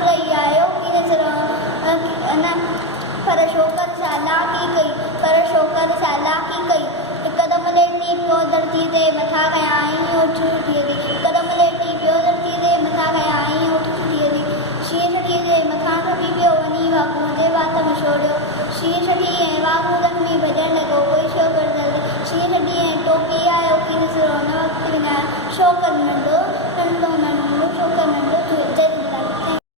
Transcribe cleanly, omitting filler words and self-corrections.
घबराई आयो कि पर शोकर चालाकी कई हिकदम लेटी पियो धरती ते मथां कयाईं उठ छुटीअ ते हिकदम लेटी पियो धरती ते मथां कयाईं उठ छुटीअ ते शींहं छटीअ जे मथां खपी पियो वञी वाघूअ जे वात में छोड़ियो शींहं छटी ऐं वाघू ज़ख़्मी भॼण लॻो कोई शोकर दल शींहं छटी ऐं टोपी आयो कि ॾिसो हुन वक़्तु विञाए शोकर नंढो शोकर नंढो